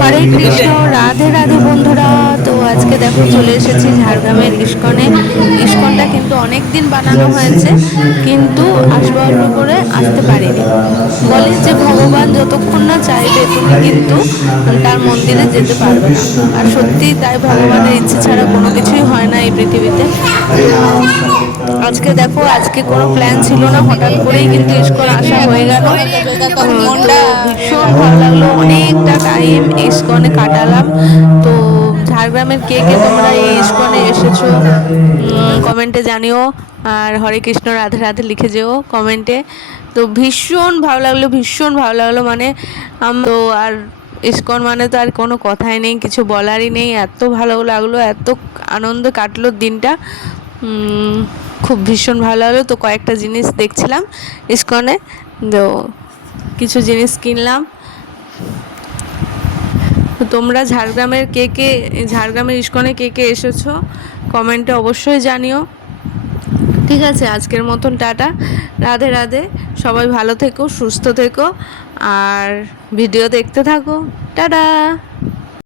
হরে কৃষ্ণ, রাধে রাধে বন্ধুরা। তো আজকে দেখো চলে এসেছি ঝাড়গ্রামের ইস্কনে। ইস্কনটা কিন্তু অনেক দিন বানানো হয়েছে, কিন্তু আসবার করে আসতে পারিনি। বলে যে ভগবান যতক্ষণ না চাইবে তুমি কিন্তু তার মন্দিরে যেতে পারবে না। আর সত্যি তাই, ভগবানের ইচ্ছে ছাড়া কোনো কিছুই হয় না এই পৃথিবীতে। আজকে দেখো, আজকে কোনো প্ল্যান ছিল না, হঠাৎ করেই কিন্তু ইস্কন আসা হয়ে গেল। তো ভীষণ ভালো লাগলো, অনেকটা টাইম ইস্কনে কাটালাম। তো ঝাড়গ্রামের কে কে তোমরা এই ইস্কনে এসেছো কমেন্টে জানিও। আর হরে কৃষ্ণ রাধে রাধে লিখে যেও কমেন্টে। তো ভীষণ ভালো লাগলো, ভীষণ ভালো লাগলো, মানে তো আর ইস্কন মানে তো আর কোনো কথাই নেই, কিছু বলারই নেই। এত ভালো লাগলো, এত আনন্দ কাটলো দিনটা, খুব ভীষণ ভালো লাগলো। তো কয়েকটা জিনিস দেখছিলাম ইস্কনে, তো কিছু জিনিস কিনলাম। তো তোমরা ঝাড়গ্রামের কে কে, ঝাড়গ্রামের ইস্কনে কে কে এসেছো কমেন্টে অবশ্যই জানিও। ঠিক আছে, আজকের মতন টাটা, রাধে রাধে। সবাই ভালো থেকো, সুস্থ থেকো, আর ভিডিও দেখতে থাকো। টাটা।